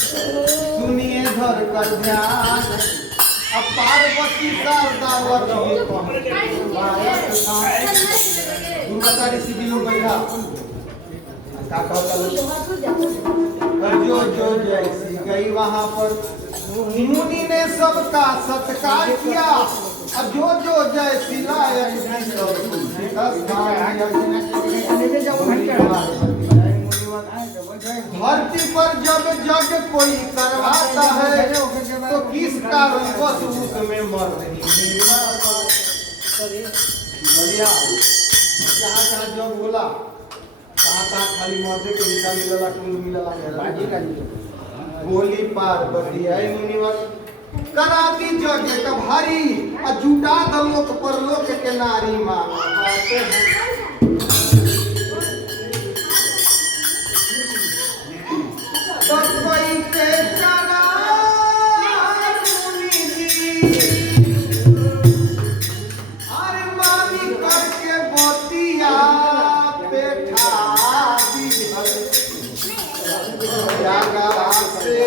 सुनिए धर कर ध्यान अब पार्वती शारदावती दुर्गा ऋषि बिलो बैठा का कहता जो जो जैसी गई वहां पर मुनि ने सबका सत्कार किया अब जो जो जैसी लायक धरती पर जब जग कोई करवाता है तो किस कारण बस उसमें मर नहीं जहाँ जग बोला कहाँ खाली मर्दे के हिस्सा मिलला कुंड मिलला बोली पार्वती है मुनिवर कराती जग का भारी और जुटा द लोक पर लोक के नारी मांगते हैं तो कोई के चला मुनि जी अरे मामी करके बोतिया बैठा दी जागा से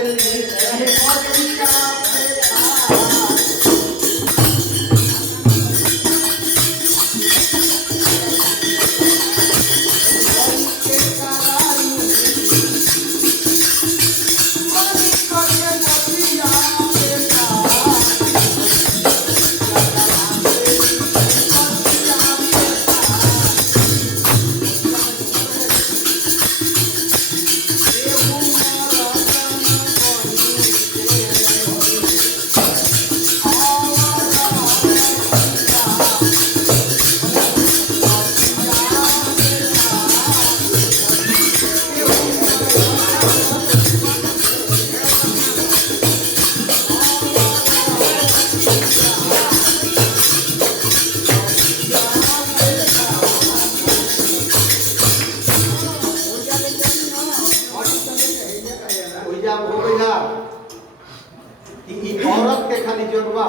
औरत के खाली जोड़वा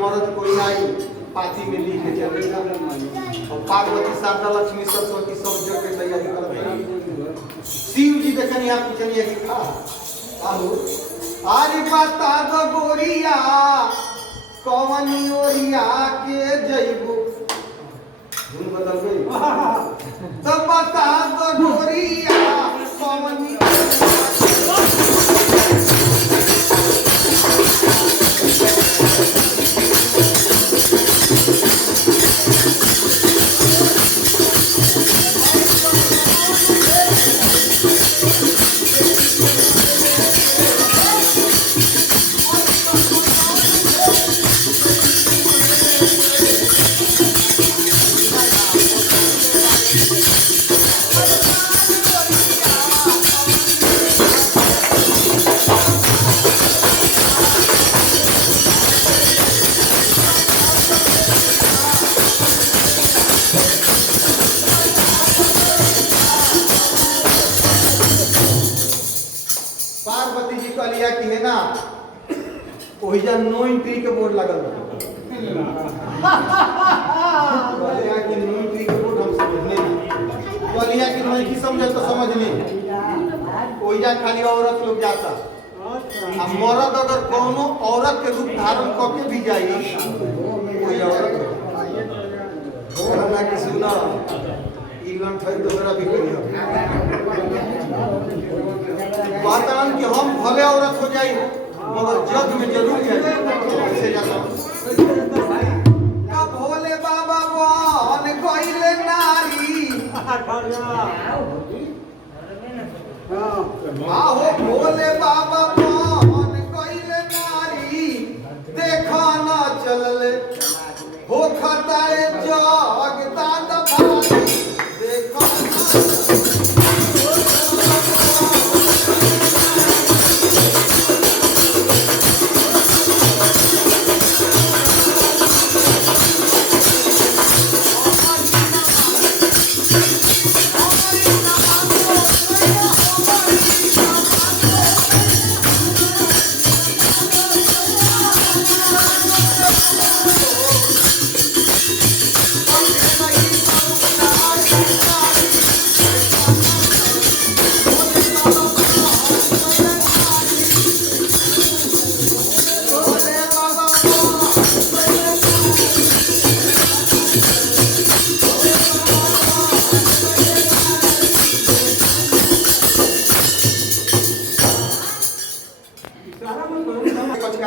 मर्द कोई नहीं पाती में लिख के चलेगा और पार्वती शारदा लक्ष्मी सरस्वती सब जग के तैयारी कर रही शिव जी देखनी आप पूछनी है कि आलू आरी बता दो गोरिया कौनी ओरिया के जइबू धुन बदल गई तो बता दो गोरिया कौनी लिया कि है ना वही जा नो एंट्री के बोर्ड लगल बोलिया कि नो एंट्री के बोर्ड हम समझने नहीं बोलिया कि नहीं की समझे तो समझ नहीं वही जा खाली औरत लोग जाता अब मर्द अगर कोनो औरत के रूप धारण करके भी जाई कोई औरत बोलना कि सुना इंग्लैंड खरीद तो मेरा भी करियो बातान कि हम भले औरत हो जाई मगर जग में जरूर जाए ऐसे जाता का भोले बाबा बन कोइले नारी आहो भोले बाबा बन कोइले नारी देखा ना चलले हो खताए जग दादा भाई देखा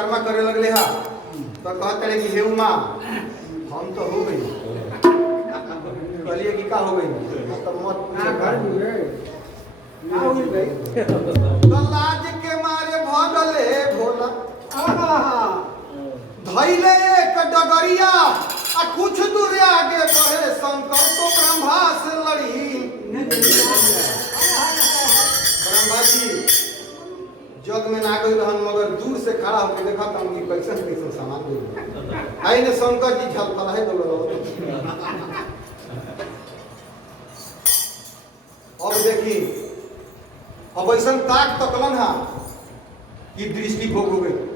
परिक्रमा करे लगले हा तो कहते रहे कि हे उमा हम तो हो गई कहलिए कि का हो गई तो मत तो लाज के मारे भगले भोला धैले एक डगरिया आ कुछ दूर आगे बढ़े शंकर तो ब्रह्मा से लड़ी ब्रह्मा जी जग में ना गई रहन मगर दूर से खड़ा होकर देखा था उनकी कैसन कैसन सामान दे आई ने शंकर जी झलफल है तो अब देखी अब ऐसा ताक तकलन हा कि दृष्टि भोग हो गई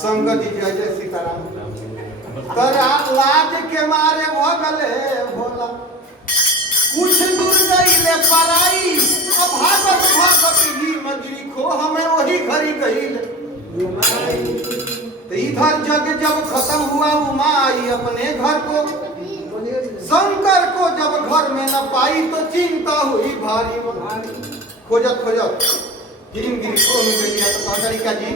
शंकर जी जय जय सीताराम तरा लाज के मारे भगले भोला कुछ दूर गईले पराई अब भागत भागत गिर मगिरी खो हमें वही घड़ी गईले तो इधर जग जब खत्म हुआ उमा आई अपने घर को शंकर को जब घर में न पाई तो चिंता हुई भारी खोजत खोजत गिरिम गिरी खो में गई तो तरीका जी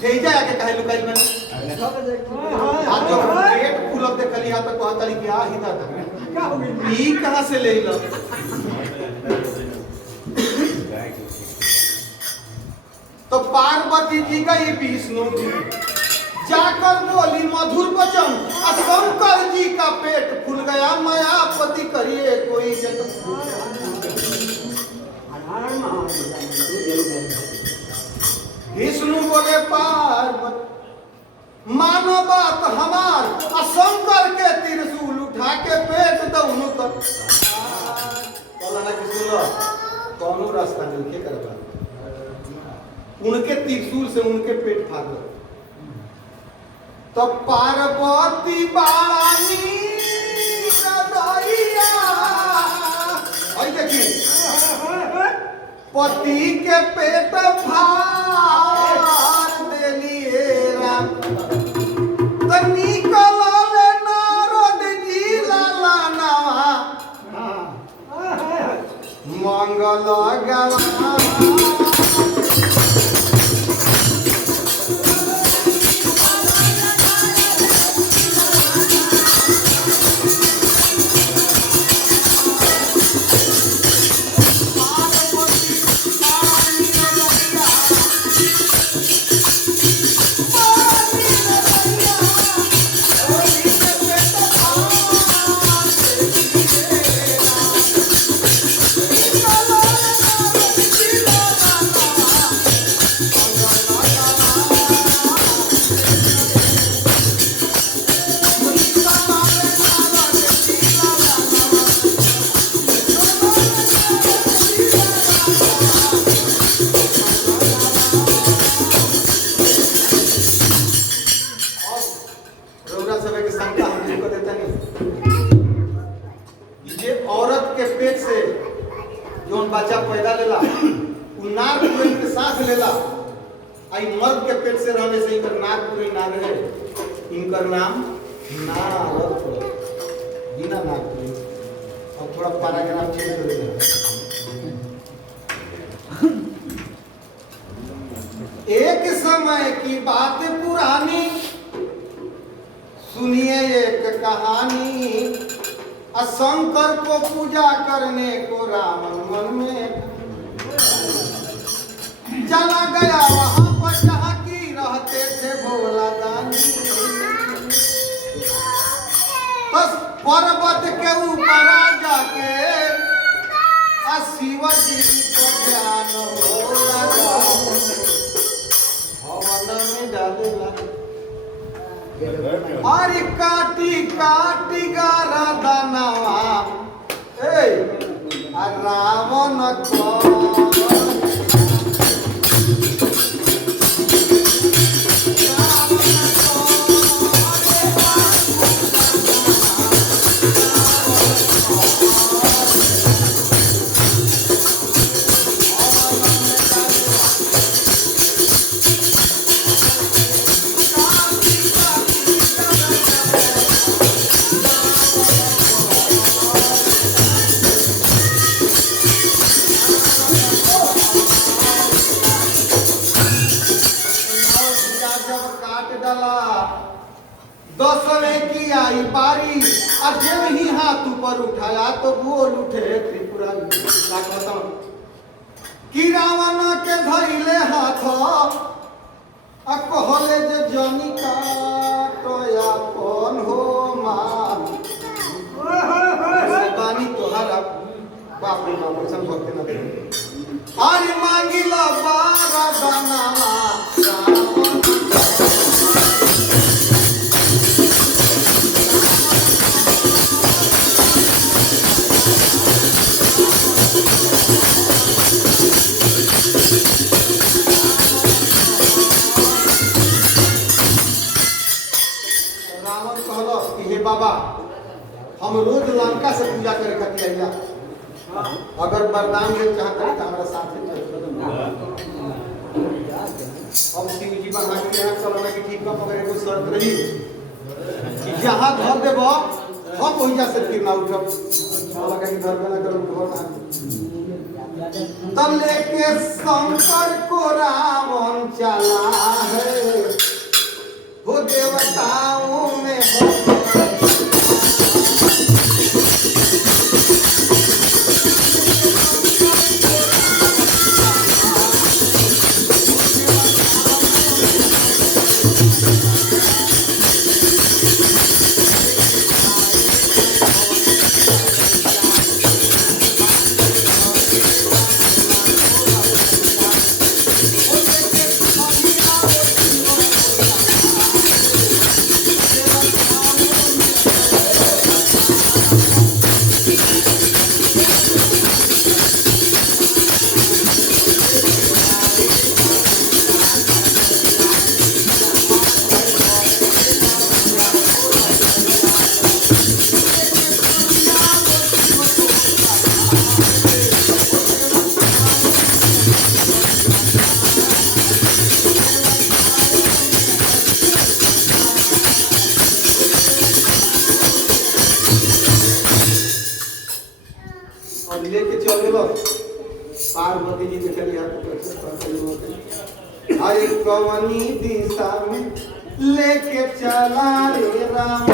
भेजा आके कहे लुकाई में आज जब पेट फूलक देखली तो कह तरीके आ ही था ई कहां से ले लो तो पार्वती जी गई विष्णु जी जाकर बोली मधुर वचन शंकर जी का पेट फूल गया मायापति करिए कोई जतन विष्णु बोले पार्वती मानो बात हमार शंकर के त्रिशूल उठा के पेट दौनु कर कौन रास्ता नहीं करवा उनके त्रिशूल से उनके पेट फाड़ दो तो पार्वती बाणी देखिए पति के पेट फाड़ देलिए राम तो निकल नारद जी लाला नवा मंगल गवा बच्चा पैदा लेला नार पुरैन के साथ लेला आई मर्द के पेट से रहने से इनकर नार पुरैन ना रहे इनकर नाम नारद बिना नार पुरैन और थोड़ा पैराग्राफ चेंज कर देना एक समय की बात पुरानी सुनिए एक कहानी शंकर को पूजा करने को रावण मन में चला गया वहां पर जहाँ की रहते थे भोला दानी बस पर्वत के ऊपर जाके शिव जी को ध्यान भोला भवन में डालेला अरे काटी काटी गारा दानवा रावण को की आई बारी और जब ही हाथ ऊपर उठाया तो बोल उठे त्रिपुरारी कि रावण के धैले हाथ आ कहले जे जनी का तो अपन हो मान बानी तोहरा बाप रे बाप समझते ना अरे मांगिला बारा दानावा रावण कहलस कि हे बाबा हम रोज लंका से पूजा करे खातिर आइला अगर वरदान ले चाहत है तो हमरा साथे चल अब शिव जी बना के यहाँ चलना कि ठीक बा मगर एगो शर्त रही कि जहां धर देब हम ओहिजा से फिर ना उठब लगा कि धर ना करो घर ना तब लेके शंकर को रावण चला है वो देवताओं में हो लेके चल गेलो पार्वती जी देखली अरे कवनी दिशा में लेके चला रे राम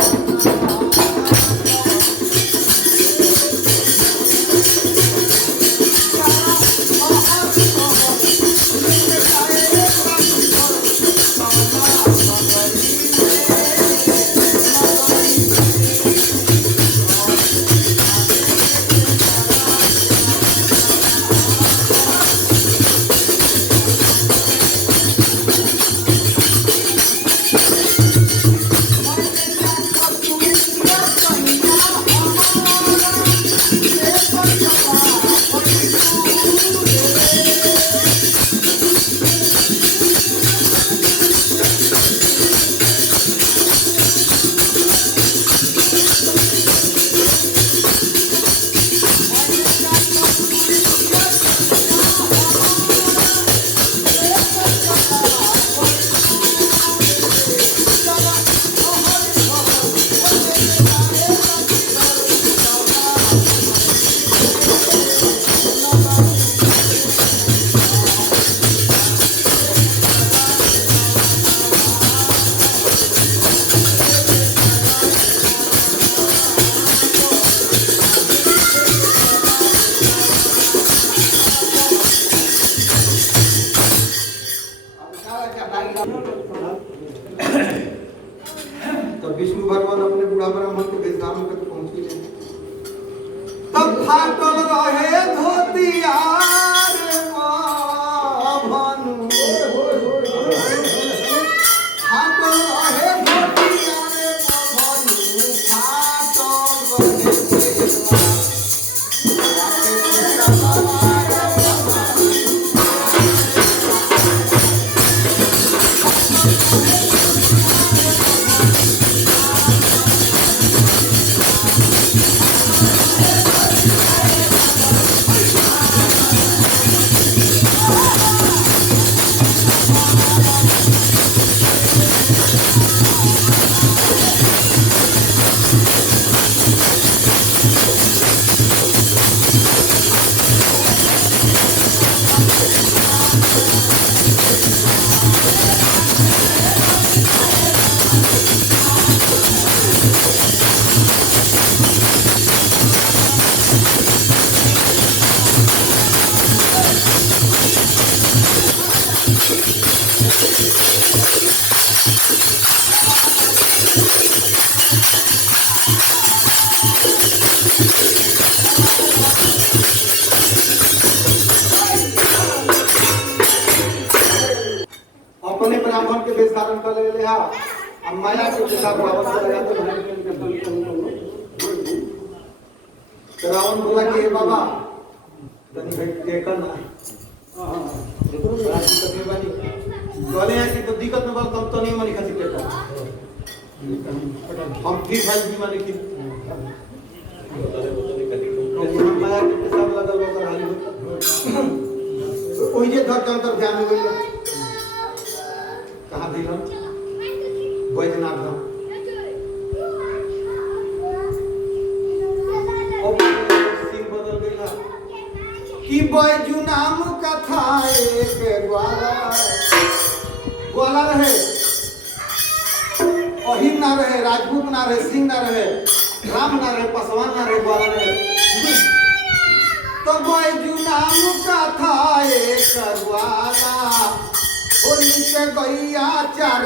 वेश धारण कर ले हा अब माया के किताब वापस लगा तो रावण बोला कि हे बाबा तनी भाई देखा ना राजी करने वाली बोले हैं कि तो दिक्कत में बात तब तो नहीं मनी खाती देता हम फिर भाई भी माने कि माया के सब लगल होकर हाली होता ओही जे धर अंतर ध्यान हो गई कहां दिलन बैजनाथ धाम सीन बदल गईला कि बैजू नाम कथा एक ग्वाला रहे अहिर ना रहे राजपूत ना रहे सिंह ना रहे राम ना रहे पासवान ना रहे ग्वाला रहे तो बैजू नाम कथा एक ग्वाला होली के गैया चार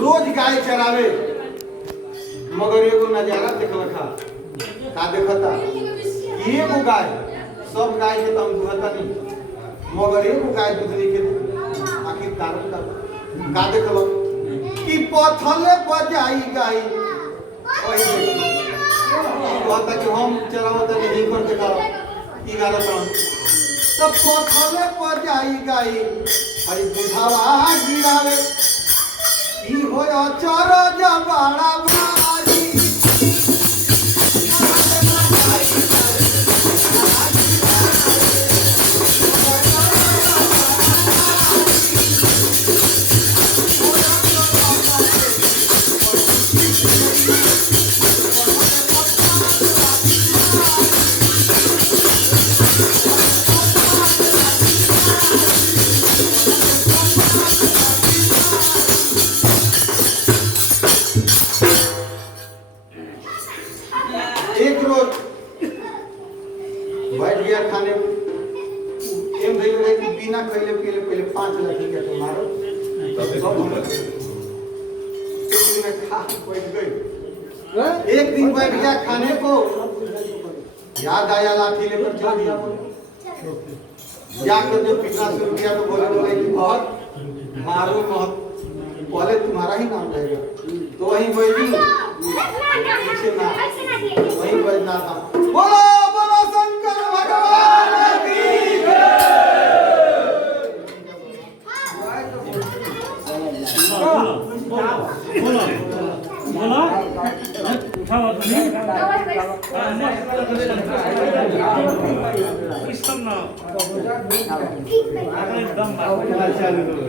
रोज गाय चरावे मगर एगो नजारा देखलखा का देखता एगो गाय सब गाय के तम दुहता नहीं मगर एगो गाय दूध नहीं के आखिर कारण का देखलो कि पथले बजाई गाय ओही कहता कि हम चरावत नहीं करके का ई गाना तो पथले बजाई गाय हई बुझावा गिरावे ई होया चारा जबाड़ा भारी एक रोज बैठ गया खाने एम भइल रहे कि बिना कहले पहले 5 लाख रुपया तो मारो एक दिन बैठ गया खाने को याद आया लाठी लेकर चल दिया जाकर जो पिटना शुरू किया तो बोले कि बहुत मारो मत पहले तुम्हारा ही नाम रहेगा तो वही बैठी पीछे ना वही बजना था बोलो बोलो शंकर भगवान की जय बोलो